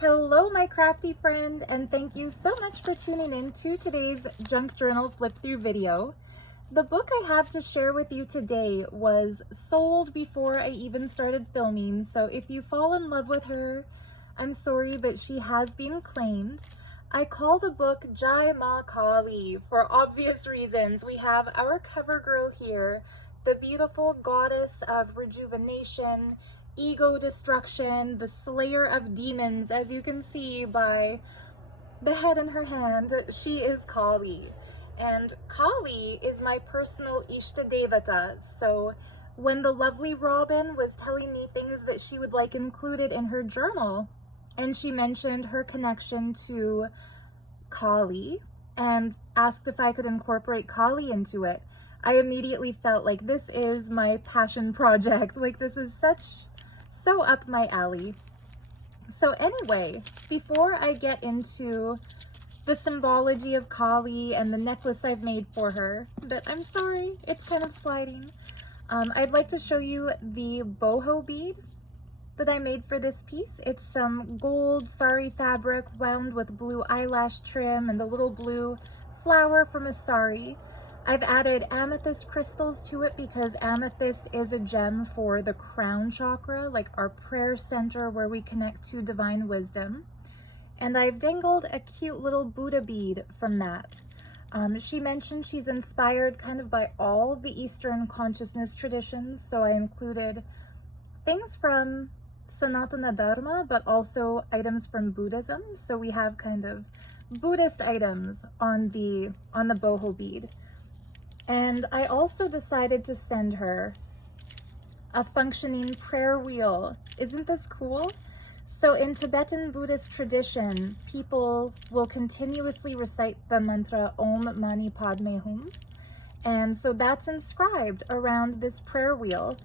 Hello, my crafty friend, and thank you so much for tuning in to today's junk journal flip through video. The book I have to share with you today was sold before I even started filming, so if you fall in love with her, I'm sorry, but she has been claimed. I call the book Jai Maa Kali for obvious reasons. We have our cover girl here, the beautiful goddess of rejuvenation, ego destruction, the slayer of demons, as you can see by the head in her hand. She is Kali. And Kali is my personal Ishta Devata. So when the lovely Robin was telling me things that she would like included in her journal, and she mentioned her connection to Kali and asked if I could incorporate Kali into it, I immediately felt like this is my passion project. Like, this is so up my alley. So anyway, before I get into the symbology of Kali and the necklace I've made for her, but I'm sorry, it's kind of sliding, I'd like to show you the boho bead that I made for this piece. It's some gold sari fabric wound with blue eyelash trim and a little blue flower from a sari. I've added amethyst crystals to it because amethyst is a gem for the crown chakra, like our prayer center where we connect to divine wisdom. And I've dangled a cute little Buddha bead from that. She mentioned she's inspired kind of by all the Eastern consciousness traditions, so I included things from Sanatana Dharma, but also items from Buddhism. So we have kind of Buddhist items on the boho bead. And I also decided to send her a functioning prayer wheel. Isn't this cool? So in Tibetan Buddhist tradition, people will continuously recite the mantra Om Mani Padme Hum. And so that's inscribed around this prayer wheel.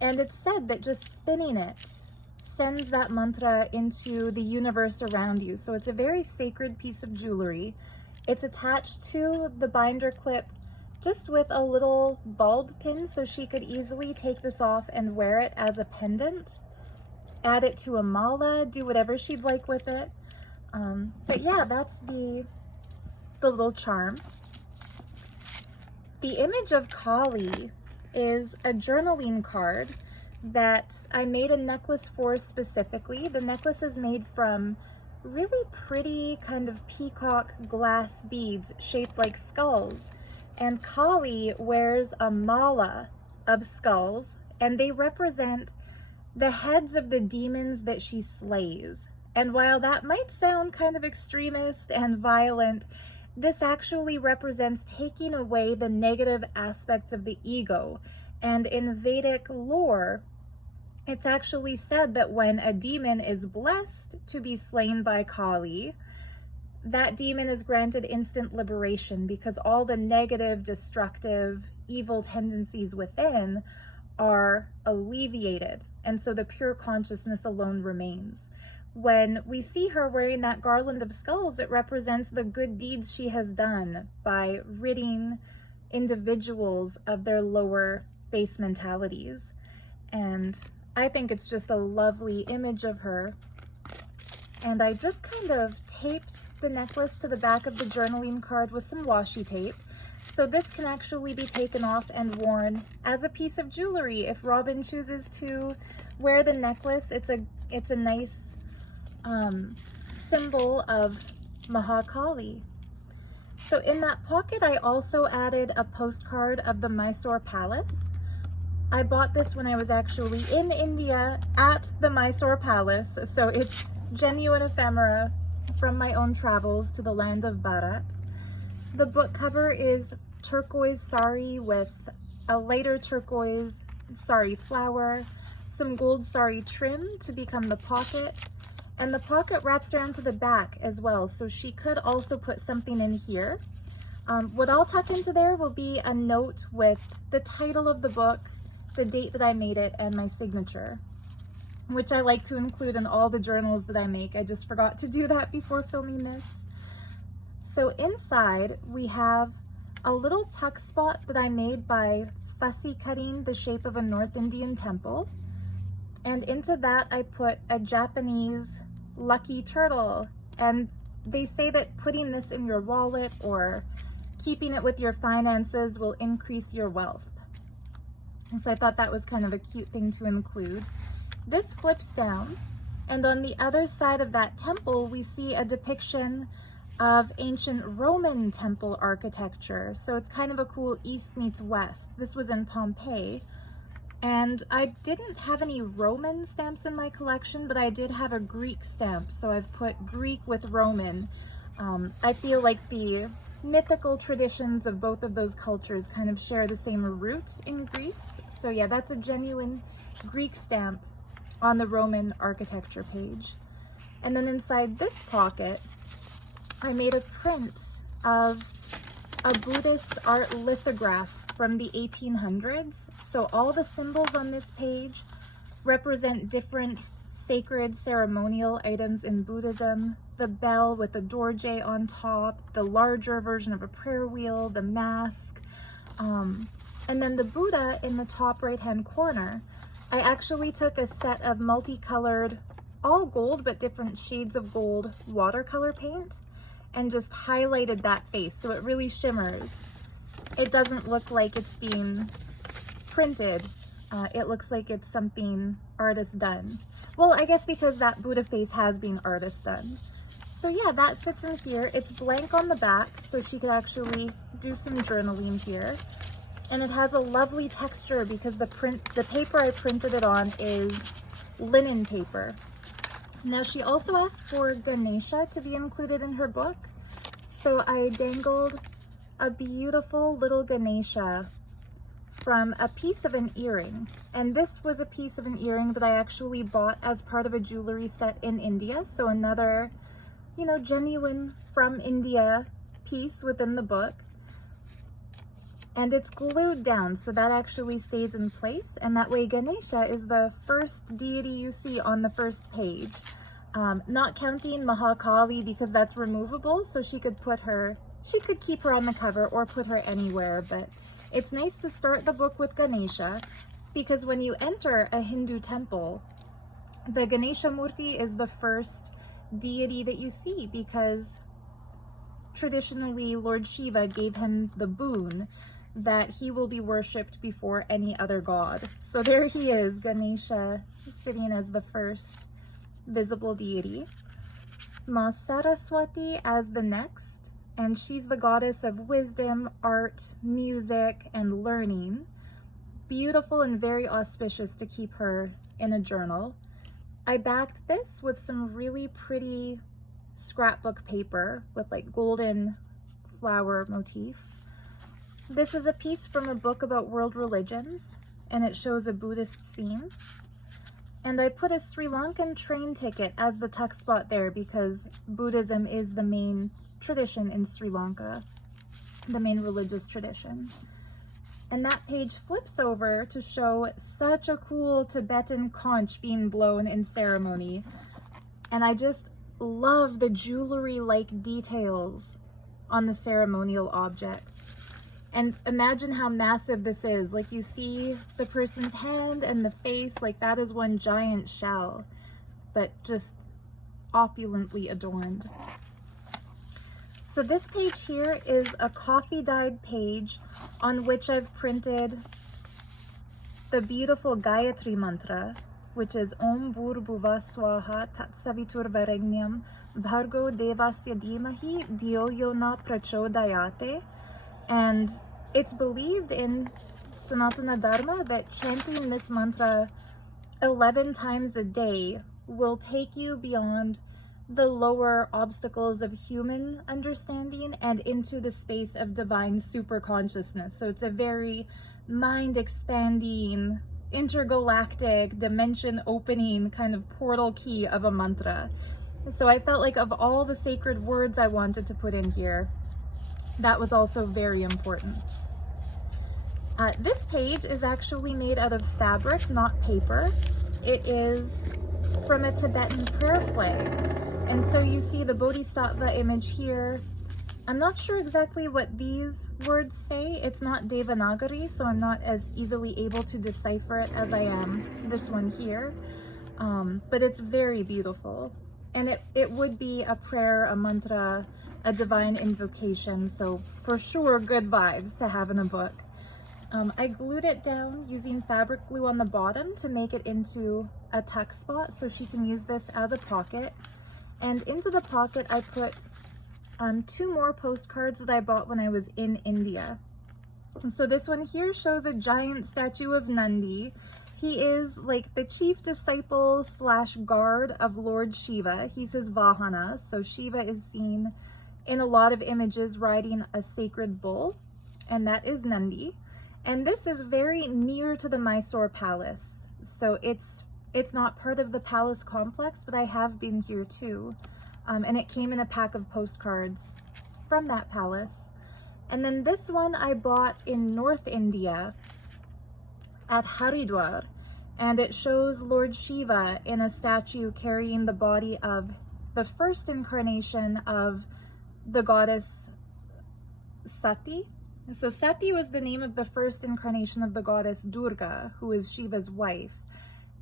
And it's said that just spinning it sends that mantra into the universe around you. So it's a very sacred piece of jewelry. It's attached to the binder clip just with a little bulb pin, so she could easily take this off and wear it as a pendant, add it to a mala, do whatever she'd like with it. But yeah, that's the little charm. The image of Kali is a journaling card that I made a necklace for specifically. The necklace is made from really pretty kind of peacock glass beads shaped like skulls. And Kali wears a mala of skulls, and they represent the heads of the demons that she slays. And while that might sound kind of extremist and violent, this actually represents taking away the negative aspects of the ego. And in Vedic lore, it's actually said that when a demon is blessed to be slain by Kali, that demon is granted instant liberation because all the negative, destructive, evil tendencies within are alleviated. And so the pure consciousness alone remains. When we see her wearing that garland of skulls, it represents the good deeds she has done by ridding individuals of their lower base mentalities. And I think it's just a lovely image of her. And I just kind of taped the necklace to the back of the journaling card with some washi tape. So this can actually be taken off and worn as a piece of jewelry if Robin chooses to wear the necklace. It's a nice symbol of Mahakali. So in that pocket, I also added a postcard of the Mysore Palace. I bought this when I was actually in India at the Mysore Palace, so it's genuine ephemera from my own travels to the land of Bharat. The book cover is turquoise sari with a lighter turquoise sari flower, some gold sari trim to become the pocket, and the pocket wraps around to the back as well, so she could also put something in here. What I'll tuck into there will be a note with the title of the book, the date that I made it, and my signature, which I like to include in all the journals that I make. I just forgot to do that before filming this. So inside we have a little tuck spot that I made by fussy cutting the shape of a North Indian temple. And into that I put a Japanese lucky turtle. And they say that putting this in your wallet or keeping it with your finances will increase your wealth. And so I thought that was kind of a cute thing to include. This flips down, and on the other side of that temple, we see a depiction of ancient Roman temple architecture. So it's kind of a cool East meets West. This was in Pompeii. And I didn't have any Roman stamps in my collection, but I did have a Greek stamp. So I've put Greek with Roman. I feel like the mythical traditions of both of those cultures kind of share the same root in Greece. So yeah, that's a genuine Greek stamp on the Roman architecture page. And then inside this pocket, I made a print of a Buddhist art lithograph from the 1800s. So all the symbols on this page represent different sacred ceremonial items in Buddhism. The bell with the dorje on top, the larger version of a prayer wheel, the mask, and then the Buddha in the top right-hand corner. I actually took a set of multicolored, all gold but different shades of gold watercolor paint and just highlighted that face so it really shimmers. It doesn't look like it's being printed. It looks like it's something artist done. Well, I guess because that Buddha face has been artist done. So yeah, that sits in here. It's blank on the back, so she could actually do some journaling here. And it has a lovely texture because the paper I printed it on is linen paper. Now she also asked for Ganesha to be included in her book. So I dangled a beautiful little Ganesha from a piece of an earring. And this was a piece of an earring that I actually bought as part of a jewelry set in India. So another, you know, genuine from India piece within the book. And it's glued down, so that actually stays in place. And that way Ganesha is the first deity you see on the first page. Not counting Maa Kali because that's removable, so she could keep her on the cover or put her anywhere. But it's nice to start the book with Ganesha because when you enter a Hindu temple, the Ganesha Murti is the first deity that you see because traditionally Lord Shiva gave him the boon that he will be worshipped before any other god. So there he is, Ganesha, sitting as the first visible deity. Ma Saraswati as the next, and she's the goddess of wisdom, art, music, and learning. Beautiful and very auspicious to keep her in a journal. I backed this with some really pretty scrapbook paper with like golden flower motif. This is a piece from a book about world religions, and it shows a Buddhist scene. And I put a Sri Lankan train ticket as the tuck spot there because Buddhism is the main tradition in Sri Lanka, the main religious tradition. And that page flips over to show such a cool Tibetan conch being blown in ceremony. And I just love the jewelry-like details on the ceremonial objects. And imagine how massive this is. Like you see the person's hand and the face, like that is one giant shell, but just opulently adorned. So this page here is a coffee-dyed page on which I've printed the beautiful Gayatri mantra, which is Om Bhur-Bhuva Swaha Tat Savitur Varenyam Bhargo Devasya Dhimahi Dhyo Yo Na Prachodayate. And it's believed in Sanatana Dharma that chanting this mantra 11 times a day will take you beyond the lower obstacles of human understanding and into the space of divine super consciousness. So it's a very mind-expanding, intergalactic, dimension-opening kind of portal key of a mantra. So I felt like of all the sacred words I wanted to put in here, that was also very important. This page is actually made out of fabric, not paper. It is from a Tibetan prayer flag. And so you see the Bodhisattva image here. I'm not sure exactly what these words say. It's not Devanagari, so I'm not as easily able to decipher it as I am this one here. But it's very beautiful. And it would be a prayer, a mantra, a divine invocation. So for sure, good vibes to have in a book. I glued it down using fabric glue on the bottom to make it into a tuck spot so she can use this as a pocket. And into the pocket, I put 2 more postcards that I bought when I was in India. And so this one here shows a giant statue of Nandi. He is like the chief disciple / guard of Lord Shiva. He's his Vahana. So Shiva is seen in a lot of images riding a sacred bull, and that is Nandi. And this is very near to the Mysore Palace. So it's not part of the palace complex, but I have been here too. And it came in a pack of postcards from that palace. And then this one I bought in North India at Haridwar. And it shows Lord Shiva in a statue carrying the body of the first incarnation of the goddess Sati. So Sati was the name of the first incarnation of the goddess Durga, who is Shiva's wife.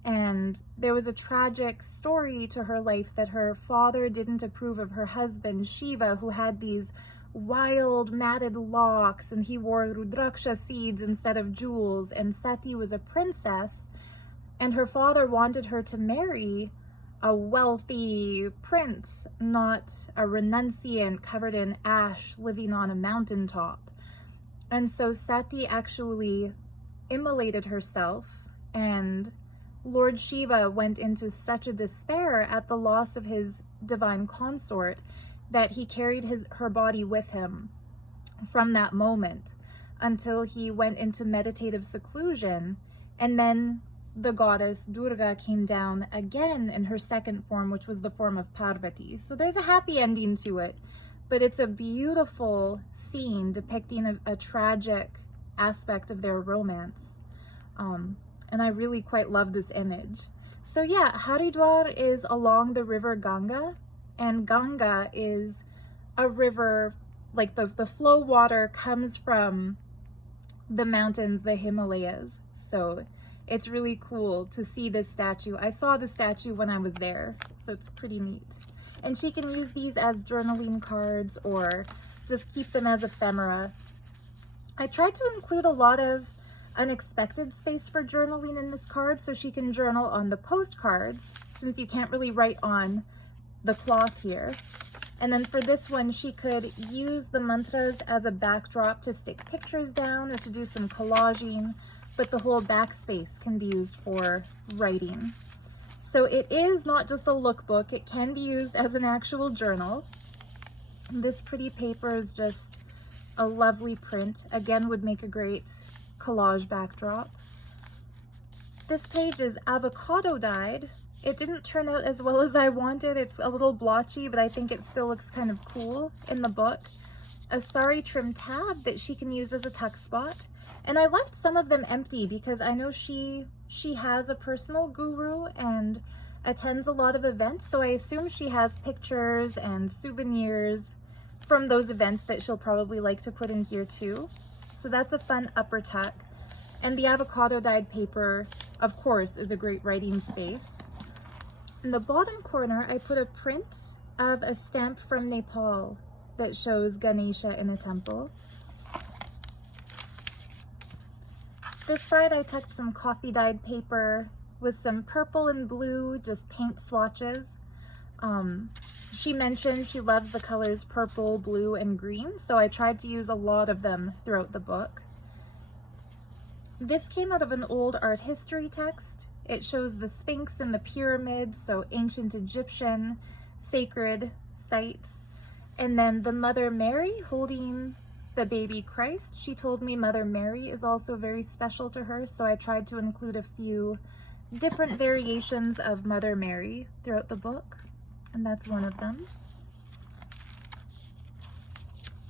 And there was a tragic story to her life that her father didn't approve of her husband, Shiva, who had these wild matted locks, and he wore rudraksha seeds instead of jewels, and Sati was a princess, and her father wanted her to marry a wealthy prince, not a renunciant covered in ash living on a mountaintop. And so Sati actually immolated herself, and Lord Shiva went into such a despair at the loss of his divine consort that he carried her body with him from that moment until he went into meditative seclusion. And then the goddess Durga came down again in her second form, which was the form of Parvati. So there's a happy ending to it, but it's a beautiful scene depicting a tragic aspect of their romance. And I really quite love this image. So yeah, Haridwar is along the river Ganga, and Ganga is a river, like the flow water comes from the mountains, the Himalayas. So it's really cool to see this statue. I saw the statue when I was there, so it's pretty neat. And she can use these as journaling cards or just keep them as ephemera. I tried to include a lot of unexpected space for journaling in this card so she can journal on the postcards, since you can't really write on the cloth here. And then for this one, she could use the mantras as a backdrop to stick pictures down or to do some collaging, but the whole backspace can be used for writing. So it is not just a lookbook, it can be used as an actual journal. And this pretty paper is just a lovely print. Again, would make a great collage backdrop. This page is avocado dyed. It didn't turn out as well as I wanted. It's a little blotchy, but I think it still looks kind of cool in the book. A sari trim tab that she can use as a tuck spot. And I left some of them empty because I know she has a personal guru and attends a lot of events, so I assume she has pictures and souvenirs from those events that she'll probably like to put in here too. So that's a fun upper tuck. And the avocado dyed paper, of course, is a great writing space. In the bottom corner, I put a print of a stamp from Nepal that shows Ganesha in a temple. This side, I tucked some coffee dyed paper with some purple and blue, just paint swatches. She mentioned she loves the colors purple, blue, and green, so I tried to use a lot of them throughout the book. This came out of an old art history text. It shows the Sphinx and the pyramids, so ancient Egyptian sacred sites. And then the Mother Mary holding the baby Christ. She told me Mother Mary is also very special to her, so I tried to include a few different variations of Mother Mary throughout the book. And that's one of them.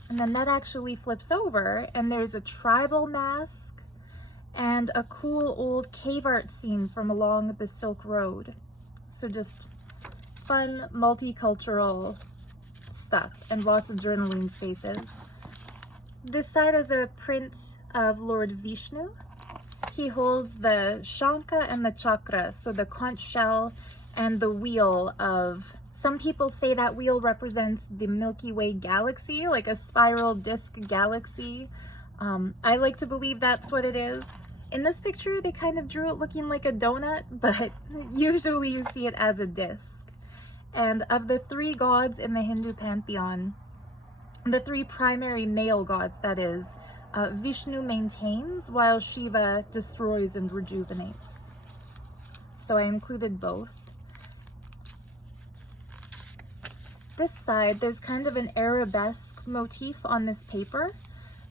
And then that actually flips over and there's a tribal mask and a cool old cave art scene from along the Silk Road. So just fun, multicultural stuff and lots of journaling spaces. This side is a print of Lord Vishnu. He holds the Shanka and the Chakra, so the conch shell and the wheel of Some people say that wheel represents the Milky Way galaxy, like a spiral disc galaxy. I like to believe that's what it is. In this picture, they kind of drew it looking like a donut, but usually you see it as a disc. And of the three gods in the Hindu pantheon, the three primary male gods, that is, Vishnu maintains while Shiva destroys and rejuvenates. So I included both. This side, there's kind of an arabesque motif on this paper.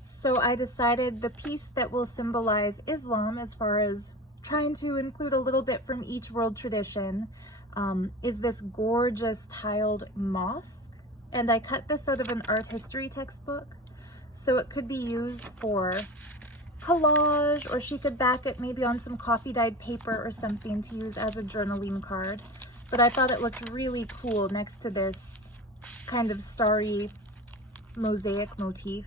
So I decided the piece that will symbolize Islam, as far as trying to include a little bit from each world tradition, is this gorgeous tiled mosque. And I cut this out of an art history textbook. So it could be used for collage, or she could back it maybe on some coffee dyed paper or something to use as a journaling card. But I thought it looked really cool next to this kind of starry mosaic motif.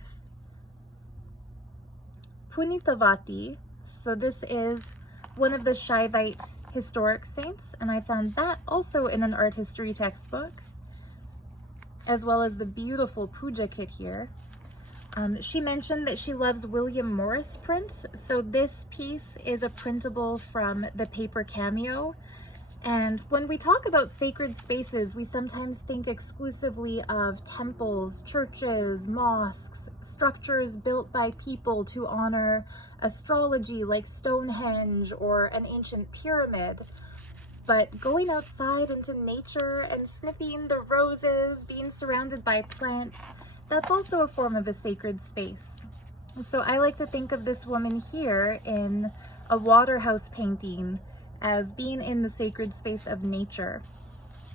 Punitavati, so this is one of the Shaivite historic saints, and I found that also in an art history textbook, as well as the beautiful puja kit here. She mentioned that she loves William Morris prints, so this piece is a printable from the paper cameo. And when we talk about sacred spaces, we sometimes think exclusively of temples, churches, mosques, structures built by people to honor astrology like Stonehenge or an ancient pyramid. But going outside into nature and sniffing the roses, being surrounded by plants, that's also a form of a sacred space. So I like to think of this woman here in a Waterhouse painting as being in the sacred space of nature.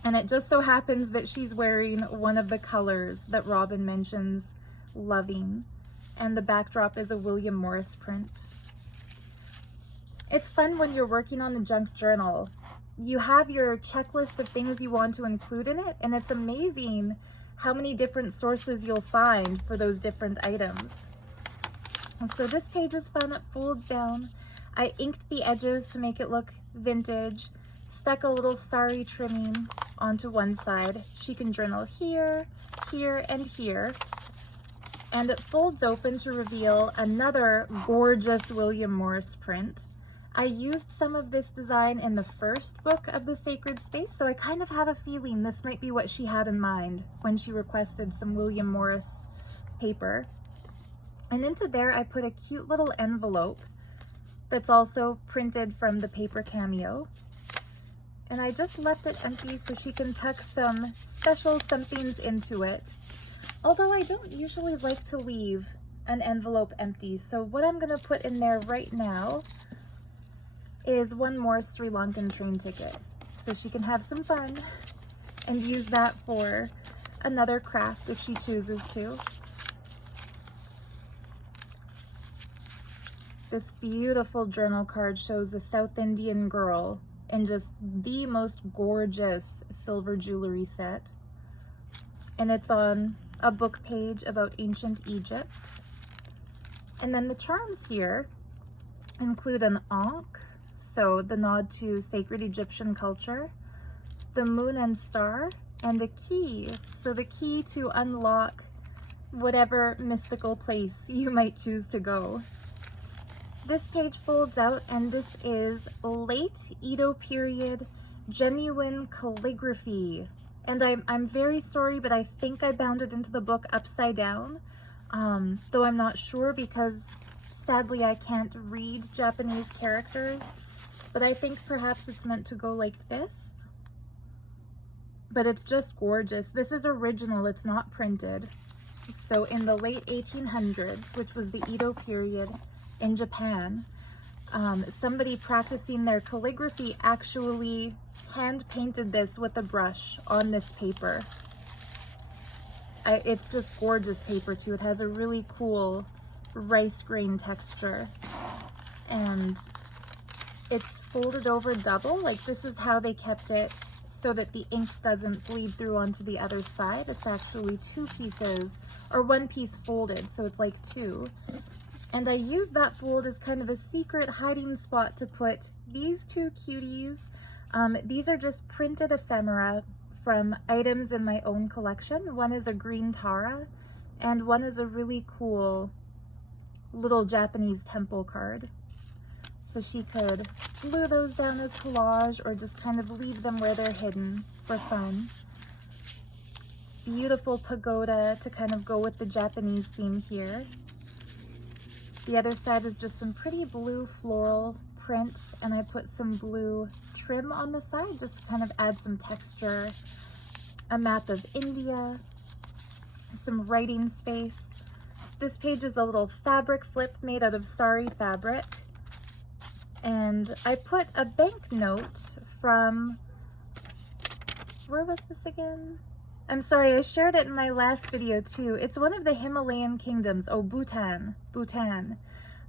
And it just so happens that she's wearing one of the colors that Robin mentions loving. And the backdrop is a William Morris print. It's fun when you're working on a junk journal. You have your checklist of things you want to include in it, and it's amazing how many different sources you'll find for those different items. And so this page is fun, it folds down. I inked the edges to make it look vintage, stuck a little sari trimming onto one side. She can journal here, here, and here. And it folds open to reveal another gorgeous William Morris print. I used some of this design in the first book of the Sacred Space, so I kind of have a feeling this might be what she had in mind when she requested some William Morris paper. And into there I put a cute little envelope that's also printed from the paper cameo. And I just left it empty so she can tuck some special somethings into it. Although I don't usually like to leave an envelope empty, so what I'm gonna put in there right now is one more Sri Lankan train ticket. So she can have some fun and use that for another craft if she chooses to. This beautiful journal card shows a South Indian girl in just the most gorgeous silver jewelry set. And it's on a book page about ancient Egypt. And then the charms here include an ankh, so the nod to sacred Egyptian culture, the moon and star, and a key, so the key to unlock whatever mystical place you might choose to go. This page folds out, and this is late Edo period genuine calligraphy. And I'm very sorry, but I think I bound it into the book upside down, though I'm not sure because sadly I can't read Japanese characters. But I think perhaps it's meant to go like this. But it's just gorgeous. This is original, it's not printed. So in the late 1800s, which was the Edo period in Japan, somebody practicing their calligraphy actually hand painted this with a brush on this paper. It's just gorgeous paper too. It has a really cool rice grain texture. And it's folded over double, like this is how they kept it so that the ink doesn't bleed through onto the other side. It's actually two pieces, or one piece folded, so it's like two. And I used that fold as kind of a secret hiding spot to put these two cuties. These are just printed ephemera from items in my own collection. One is a green Tara, and one is a really cool little Japanese temple card. So she could glue those down as collage or just kind of leave them where they're hidden for fun. Beautiful pagoda to kind of go with the Japanese theme here. The other side is just some pretty blue floral print, and I put some blue trim on the side just to kind of add some texture. A map of India, some writing space. This page is a little fabric flip made out of sari fabric. And I put a banknote from, where was this again? I'm sorry, I shared it in my last video too. It's one of the Himalayan kingdoms, Bhutan.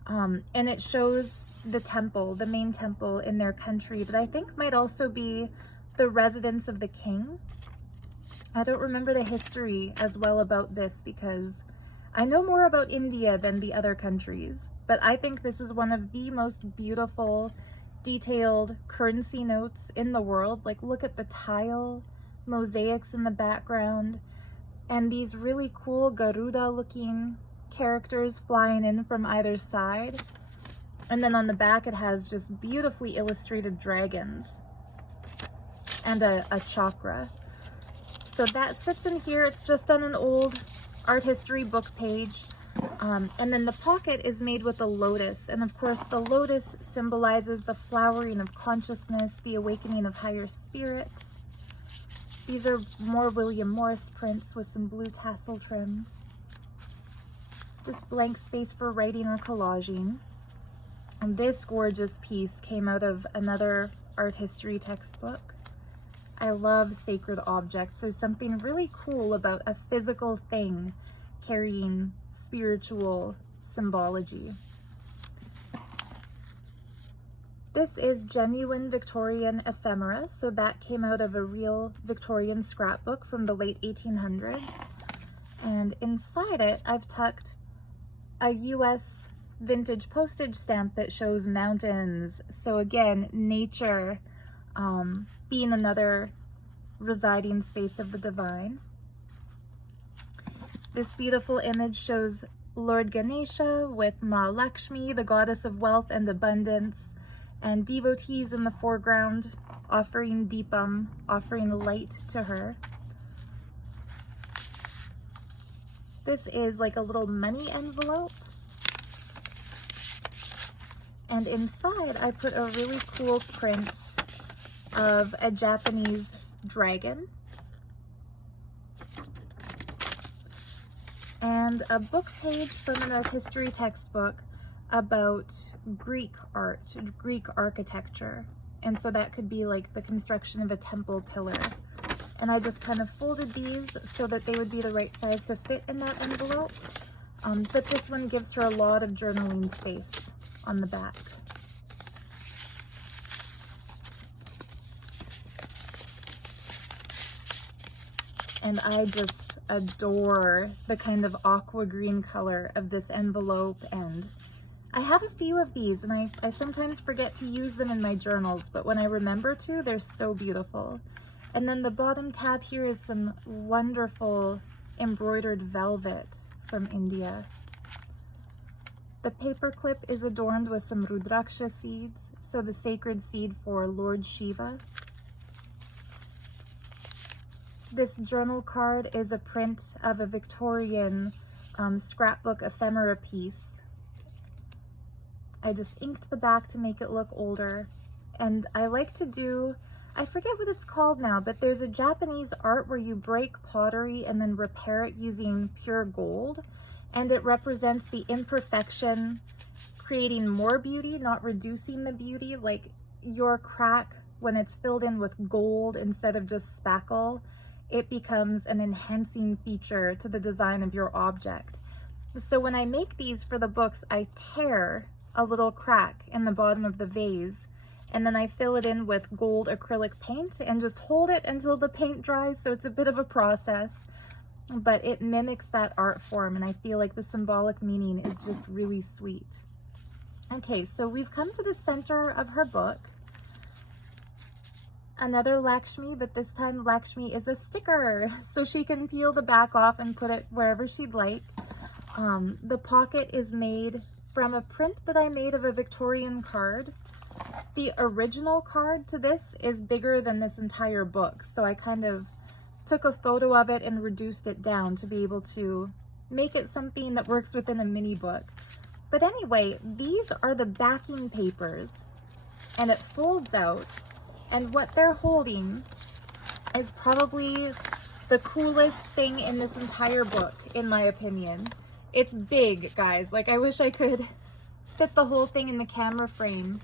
And it shows the temple, the main temple in their country, that I think might also be the residence of the king. I don't remember the history as well about this because I know more about India than the other countries, but I think this is one of the most beautiful, detailed currency notes in the world. Like, look at the tile mosaics in the background and these really cool Garuda looking characters flying in from either side. And then on the back it has just beautifully illustrated dragons and a chakra. So that sits in here. It's just on an old art history book page. And then the pocket is made with a lotus. And of course the lotus symbolizes the flowering of consciousness, the awakening of higher spirit. These are more William Morris prints with some blue tassel trim. Just blank space for writing or collaging. And this gorgeous piece came out of another art history textbook. I love sacred objects. There's something really cool about a physical thing carrying spiritual symbology. This is genuine Victorian ephemera, so that came out of a real Victorian scrapbook from the late 1800s. And inside it, I've tucked a US vintage postage stamp that shows mountains. So again, nature being another residing space of the divine. This beautiful image shows Lord Ganesha with Ma Lakshmi, the goddess of wealth and abundance, and devotees in the foreground offering deepam, offering light to her. This is like a little money envelope. And inside I put a really cool print of a Japanese dragon and a book page from an art history textbook about Greek art, Greek architecture. And so that could be like the construction of a temple pillar. And I just kind of folded these so that they would be the right size to fit in that envelope. But this one gives her a lot of journaling space on the back. And I just adore the kind of aqua green color of this envelope, and I have a few of these, and I sometimes forget to use them in my journals, but when I remember to, they're so beautiful. And then the bottom tab here is some wonderful embroidered velvet from India. The paper clip is adorned with some Rudraksha seeds, so the sacred seed for Lord Shiva. This journal card is a print of a Victorian scrapbook ephemera piece. I just inked the back to make it look older. And I like to do, I forget what it's called now, but there's a Japanese art where you break pottery and then repair it using pure gold. And it represents the imperfection, creating more beauty, not reducing the beauty. Like your crack, when it's filled in with gold instead of just spackle, it becomes an enhancing feature to the design of your object. So when I make these for the books, I tear a little crack in the bottom of the vase, and then I fill it in with gold acrylic paint and just hold it until the paint dries. So it's a bit of a process, but it mimics that art form, and I feel like the symbolic meaning is just really sweet. Okay, so we've come to the center of her book. Another Lakshmi, but this time Lakshmi is a sticker, so she can peel the back off and put it wherever she'd like. The pocket is made from a print that I made of a Victorian card. The original card to this is bigger than this entire book, so I kind of took a photo of it and reduced it down to be able to make it something that works within a mini book. But anyway, these are the backing papers, and it folds out, and what they're holding is probably the coolest thing in this entire book, in my opinion. It's big, guys. Like, I wish I could fit the whole thing in the camera frame,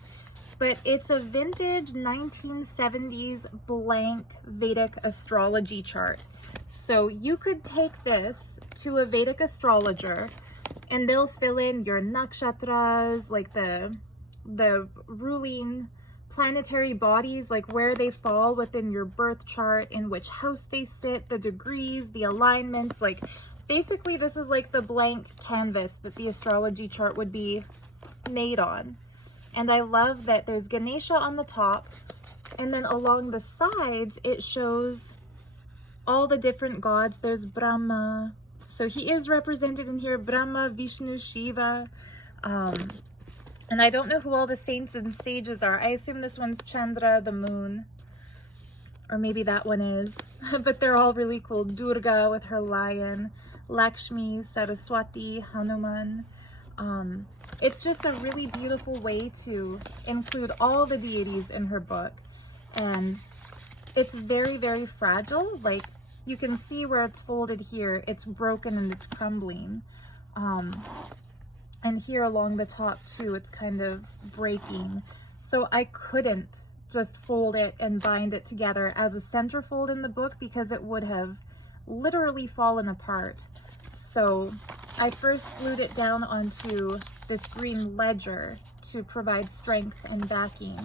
but it's a vintage 1970s blank Vedic astrology chart. So you could take this to a Vedic astrologer and they'll fill in your nakshatras, like the ruling planetary bodies, like where they fall within your birth chart, in which house they sit, the degrees, the alignments. Like, basically this is like the blank canvas that the astrology chart would be made on. And I love that there's Ganesha on the top, and then along the sides it shows all the different gods. There's Brahma, so he is represented in here, Brahma, Vishnu, Shiva, and I don't know who all the saints and sages are. I assume this one's Chandra, the moon, or maybe that one is, but they're all really cool. Durga with her lion, Lakshmi, Saraswati, Hanuman. It's just a really beautiful way to include all the deities in her book, and it's very, very fragile. Like, you can see where it's folded here, it's broken and it's crumbling, and here along the top too, it's kind of breaking. So I couldn't just fold it and bind it together as a centerfold in the book because it would have literally fallen apart. So I first glued it down onto this green ledger to provide strength and backing.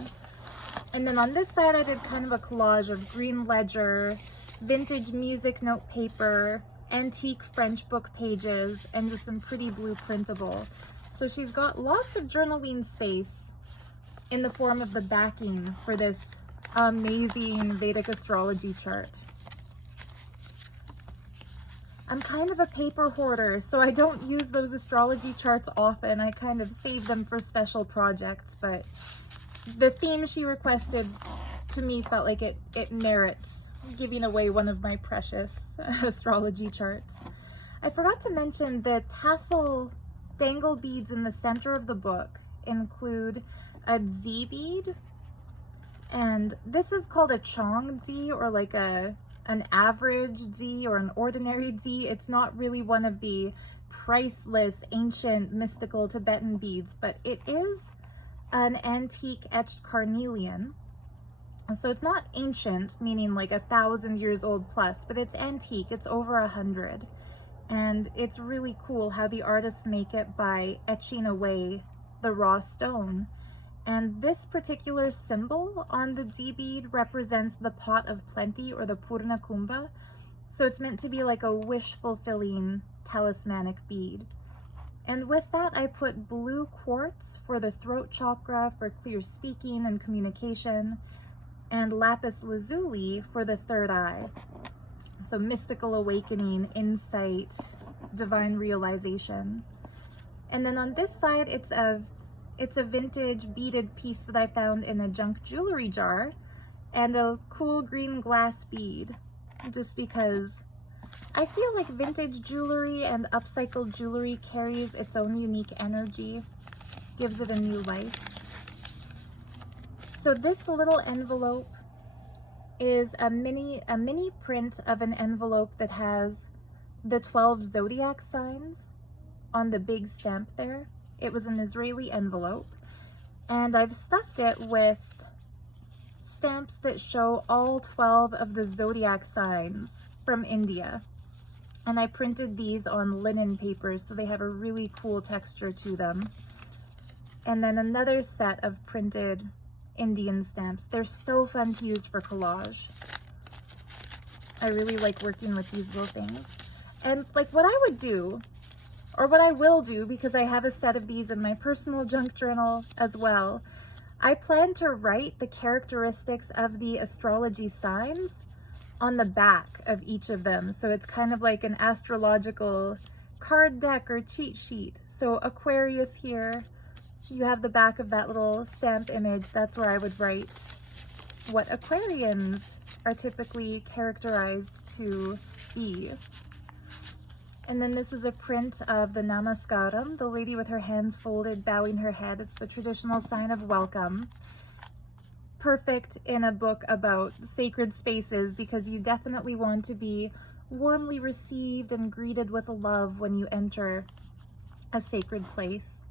And then on this side, I did kind of a collage of green ledger, vintage music note paper, antique French book pages, and just some pretty blue printable. So she's got lots of journaling space in the form of the backing for this amazing Vedic astrology chart. I'm kind of a paper hoarder, so I don't use those astrology charts often. I kind of save them for special projects, but the theme she requested to me felt like it merits giving away one of my precious astrology charts. I forgot to mention the tassel dangle beads in the center of the book include a Z bead, and this is called a Chong Z, or like an average Z or an ordinary Z. It's not really one of the priceless, ancient, mystical Tibetan beads, but it is an antique etched carnelian. So it's not ancient, meaning like 1,000 years old plus, but it's antique. It's over 100. And it's really cool how the artists make it by etching away the raw stone. And this particular symbol on the Z bead represents the pot of plenty, or the Purna Kumbha. So it's meant to be like a wish-fulfilling talismanic bead. And with that, I put blue quartz for the throat chakra for clear speaking and communication, and lapis lazuli for the third eye. So mystical awakening, insight, divine realization. And then on this side, it's a vintage beaded piece that I found in a junk jewelry jar, and a cool green glass bead, just because I feel like vintage jewelry and upcycled jewelry carries its own unique energy, gives it a new life. So this little envelope is a mini print of an envelope that has the 12 Zodiac signs on the big stamp there. It was an Israeli envelope, and I've stuffed it with stamps that show all 12 of the Zodiac signs from India. And I printed these on linen paper, so they have a really cool texture to them. And then another set of printed Indian stamps. They're so fun to use for collage. I really like working with these little things. And like what I would do, or what I will do, because I have a set of these in my personal junk journal as well, I plan to write the characteristics of the astrology signs on the back of each of them. So it's kind of like an astrological card deck or cheat sheet. So Aquarius here, you have the back of that little stamp image. That's where I would write what Aquarians are typically characterized to be. And then this is a print of the Namaskaram, the lady with her hands folded, bowing her head. It's the traditional sign of welcome. Perfect in a book about sacred spaces because you definitely want to be warmly received and greeted with love when you enter a sacred place.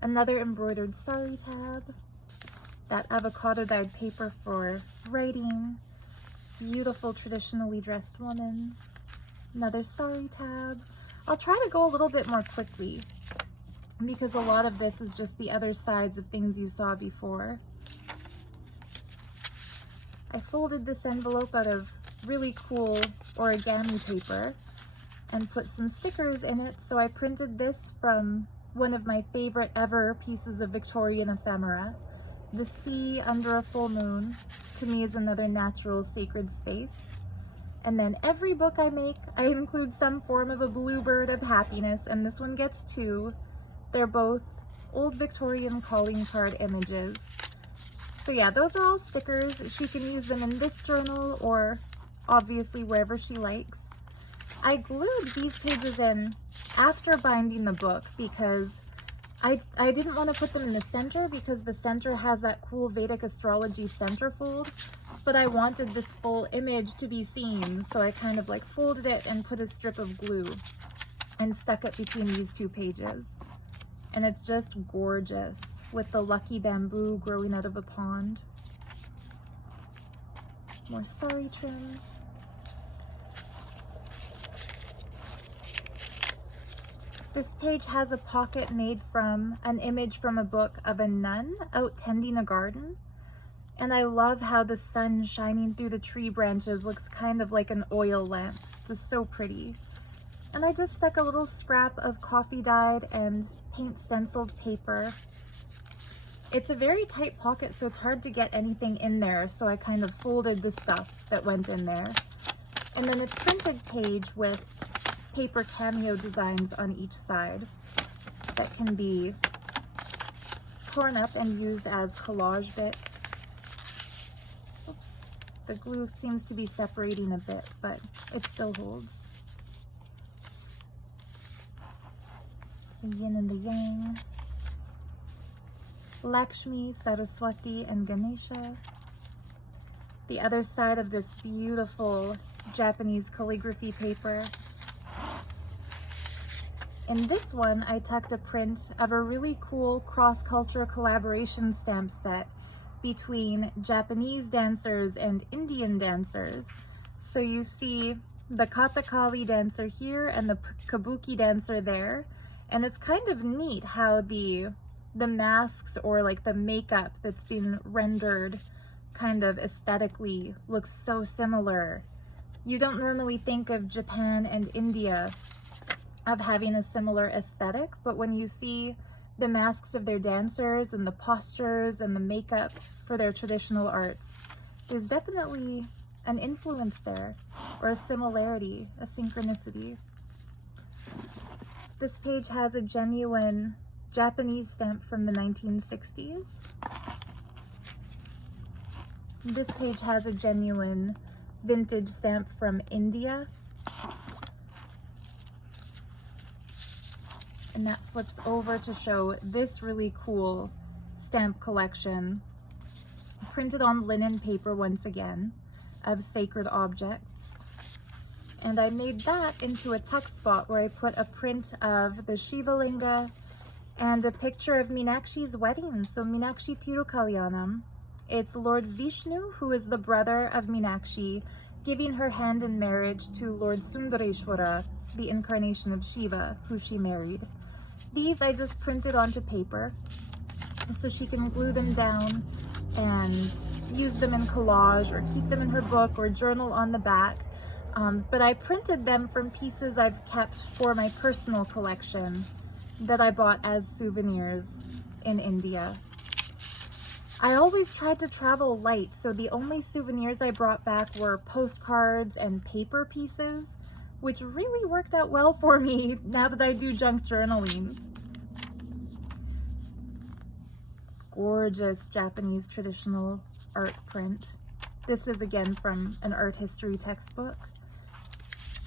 Another embroidered sari tab, that avocado dyed paper for writing, beautiful traditionally dressed woman, another sari tab. I'll try to go a little bit more quickly because a lot of this is just the other sides of things you saw before. I folded this envelope out of really cool origami paper and put some stickers in it. So I printed this from one of my favorite ever pieces of Victorian ephemera. The sea under a full moon, to me, is another natural sacred space. And then every book I make, I include some form of a bluebird of happiness, and this one gets two. They're both old Victorian calling card images. So yeah, those are all stickers. She can use them in this journal or obviously wherever she likes. I glued these pages in after binding the book because I didn't want to put them in the center because the center has that cool Vedic astrology centerfold, but I wanted this full image to be seen, so I kind of like folded it and put a strip of glue and stuck it between these two pages. And it's just gorgeous with the lucky bamboo growing out of a pond. More sari trim. This page has a pocket made from an image from a book of a nun out tending a garden. And I love how the sun shining through the tree branches looks kind of like an oil lamp. Just so pretty. And I just stuck a little scrap of coffee dyed and paint stenciled paper. It's a very tight pocket, so it's hard to get anything in there. So I kind of folded the stuff that went in there. And then a printed page with paper cameo designs on each side that can be torn up and used as collage bits. Oops, the glue seems to be separating a bit, but it still holds. The yin and the yang, Lakshmi, Saraswati, and Ganesha. The other side of this beautiful Japanese calligraphy paper. In this one, I tucked a print of a really cool cross-culture collaboration stamp set between Japanese dancers and Indian dancers. So you see the Kathakali dancer here and the Kabuki dancer there. And it's kind of neat how the masks or like the makeup that's been rendered kind of aesthetically looks so similar. You don't normally think of Japan and India of having a similar aesthetic, but when you see the masks of their dancers and the postures and the makeup for their traditional arts, there's definitely an influence there, or a similarity, a synchronicity. This page has a genuine Japanese stamp from the 1960s. This page has a genuine vintage stamp from India. And that flips over to show this really cool stamp collection, printed on linen paper once again, of sacred objects. And I made that into a tuck spot where I put a print of the Shiva Linga and a picture of Meenakshi's wedding. So Meenakshi Tirukalyanam. It's Lord Vishnu, who is the brother of Meenakshi, giving her hand in marriage to Lord Sundareshwara, the incarnation of Shiva, who she married. These I just printed onto paper so she can glue them down and use them in collage or keep them in her book or journal on the back. But I printed them from pieces I've kept for my personal collection that I bought as souvenirs in India. I always tried to travel light, so the only souvenirs I brought back were postcards and paper pieces, which really worked out well for me now that I do junk journaling. Gorgeous Japanese traditional art print. This is again from an art history textbook.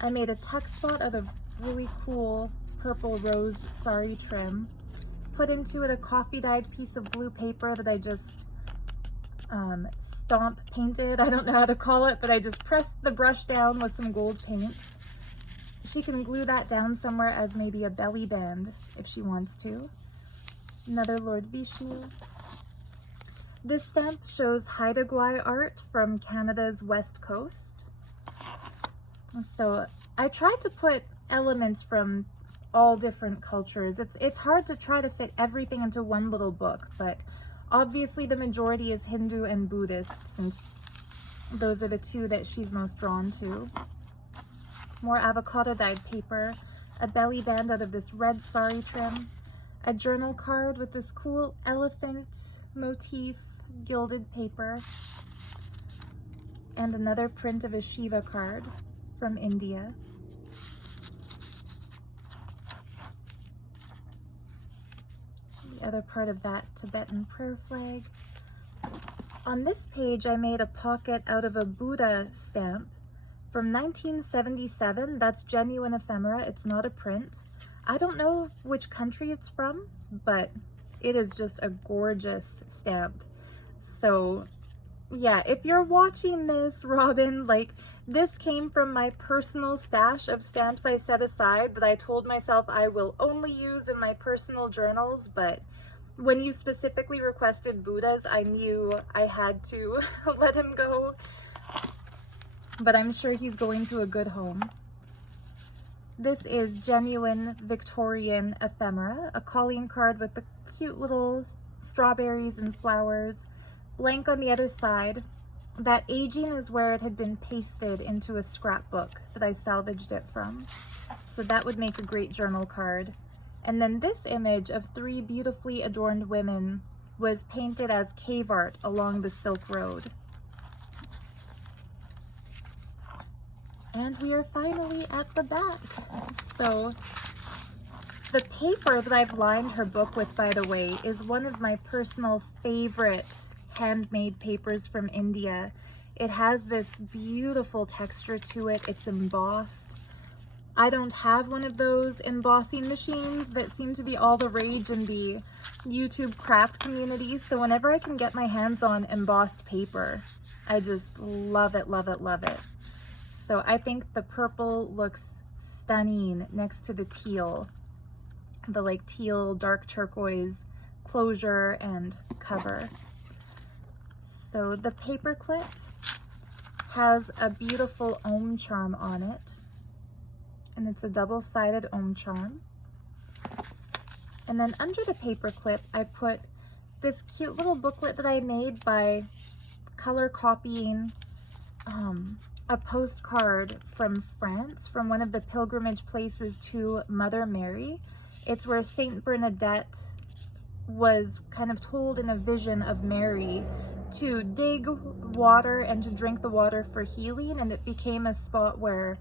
I made a tuck spot out of really cool purple rose sari trim. Put into it a coffee dyed piece of blue paper that I just stomp painted. I don't know how to call it, but I just pressed the brush down with some gold paint. She can glue that down somewhere as maybe a belly band if she wants to. Another Lord Vishnu. This stamp shows Haida Gwaii art from Canada's west coast. So I tried to put elements from all different cultures. It's hard to try to fit everything into one little book, but obviously the majority is Hindu and Buddhist, since those are the two that she's most drawn to. More avocado dyed paper, a belly band out of this red sari trim, a journal card with this cool elephant motif, gilded paper, and another print of a Shiva card from India. The other part of that Tibetan prayer flag. On this page, I made a pocket out of a Buddha stamp from 1977. That's genuine ephemera. It's not a print. I don't know which country it's from, but it is just a gorgeous stamp. So yeah, if you're watching this, Robin, like, this came from my personal stash of stamps I set aside that I told myself I will only use in my personal journals, but when you specifically requested Buddhas, I knew I had to let him go. But I'm sure he's going to a good home. This is genuine Victorian ephemera, a calling card with the cute little strawberries and flowers, blank on the other side. That aging is where it had been pasted into a scrapbook that I salvaged it from. So that would make a great journal card. And then this image of 3 beautifully adorned women was painted as cave art along the Silk Road. And we are finally at the back. So the paper that I've lined her book with, by the way, is one of my personal favorite handmade papers from India. It has this beautiful texture to it. It's embossed. I don't have one of those embossing machines that seem to be all the rage in the YouTube craft community. So whenever I can get my hands on embossed paper, I just love it, love it, love it. So I think the purple looks stunning next to the teal, the like teal, dark turquoise closure and cover. So the paper clip has a beautiful Om charm on it, and it's a double-sided Om charm. And then under the paper clip, I put this cute little booklet that I made by color copying a postcard from France, from one of the pilgrimage places to Mother Mary. It's where Saint Bernadette was kind of told in a vision of Mary to dig water and to drink the water for healing, and it became a spot where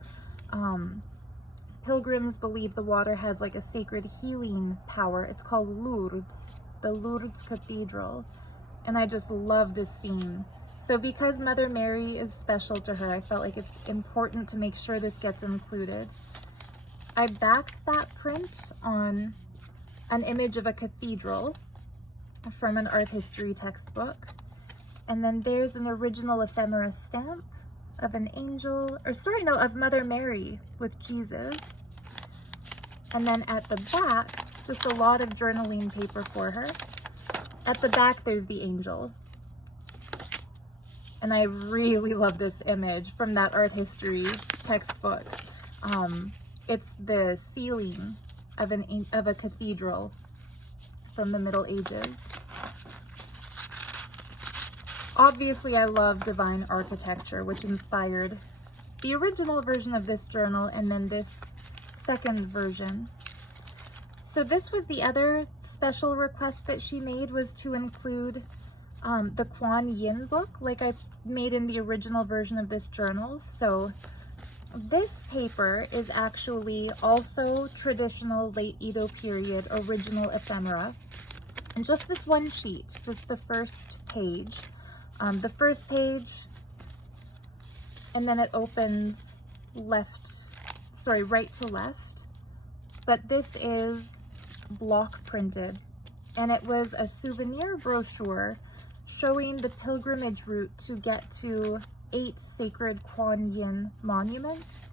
pilgrims believe the water has like a sacred healing power. It's called Lourdes, the Lourdes Cathedral, and I just love this scene. So because Mother Mary is special to her, I felt like it's important to make sure this gets included. I backed that print on an image of a cathedral from an art history textbook. And then there's an original ephemera stamp of an angel, or sorry, no, of Mother Mary with Jesus. And then at the back, just a lot of journaling paper for her. At the back, there's the angel. And I really love this image from that art history textbook. It's the ceiling of a cathedral from the Middle Ages. Obviously, I love divine architecture, which inspired the original version of this journal and then this second version. So this was the other special request that she made, was to include the Kuan Yin book like I made in the original version of this journal. So this paper is actually also traditional late Edo period original ephemera. And just this one sheet, just the first page. The first page, and then it opens right to left. But this is block printed, and it was a souvenir brochure showing the pilgrimage route to get to 8 sacred Kuan Yin monuments.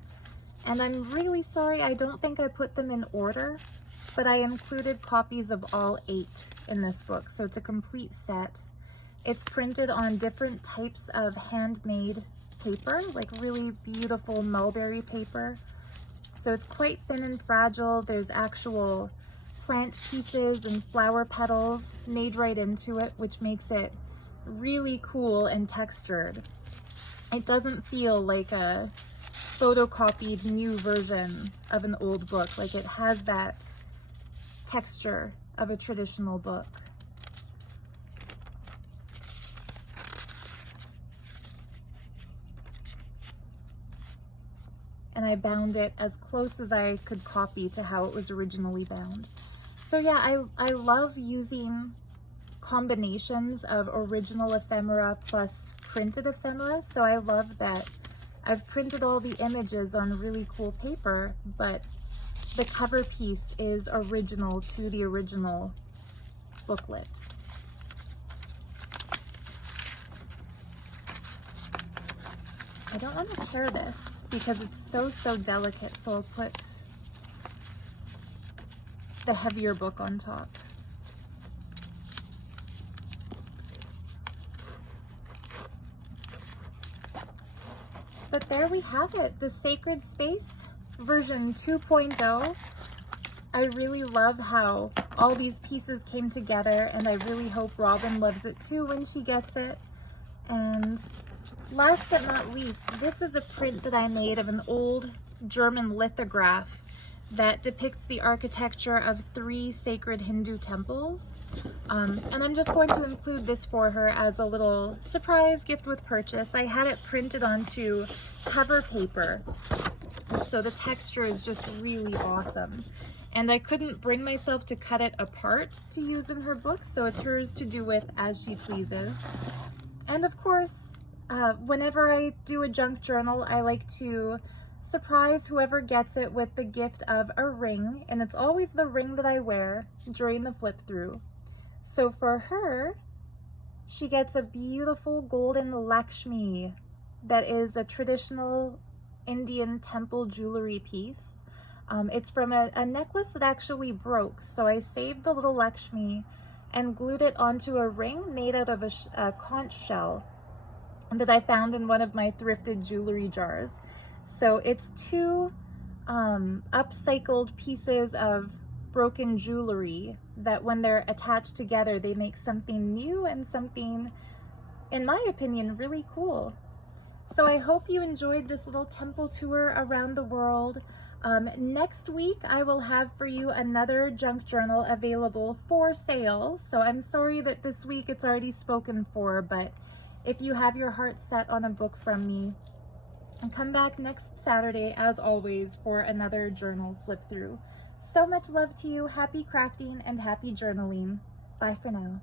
And I'm really sorry, I don't think I put them in order, but I included copies of all 8 in this book, so it's a complete set. It's printed on different types of handmade paper, like really beautiful mulberry paper. So it's quite thin and fragile. There's actual plant pieces and flower petals made right into it, which makes it really cool and textured. It doesn't feel like a photocopied new version of an old book. Like, it has that texture of a traditional book. And I bound it as close as I could copy to how it was originally bound. So yeah, I love using combinations of original ephemera plus printed ephemera. So I love that I've printed all the images on really cool paper, but the cover piece is original to the original booklet. I don't want to tear this because it's so delicate, so I'll put the heavier book on top. But there we have it, the Sacred Space version 2.0. I really love how all these pieces came together, and I really hope Robin loves it too when she gets it. And last but not least, this is a print that I made of an old German lithograph that depicts the architecture of 3 sacred Hindu temples. And I'm just going to include this for her as a little surprise gift with purchase. I had it printed onto cover paper, so the texture is just really awesome. And I couldn't bring myself to cut it apart to use in her book, so it's hers to do with as she pleases. And of course, whenever I do a junk journal, I like to surprise whoever gets it with the gift of a ring, and it's always the ring that I wear during the flip through. So for her, she gets a beautiful golden Lakshmi that is a traditional Indian temple jewelry piece. It's from a necklace that actually broke, so I saved the little Lakshmi and glued it onto a ring made out of a conch shell that I found in one of my thrifted jewelry jars. So it's 2 upcycled pieces of broken jewelry that when they're attached together, they make something new and something, in my opinion, really cool. So I hope you enjoyed this little temple tour around the world. Next week, I will have for you another junk journal available for sale. So I'm sorry that this week it's already spoken for, but if you have your heart set on a book from me, and come back next Saturday, as always, for another journal flip through. So much love to you, happy crafting and happy journaling. Bye for now.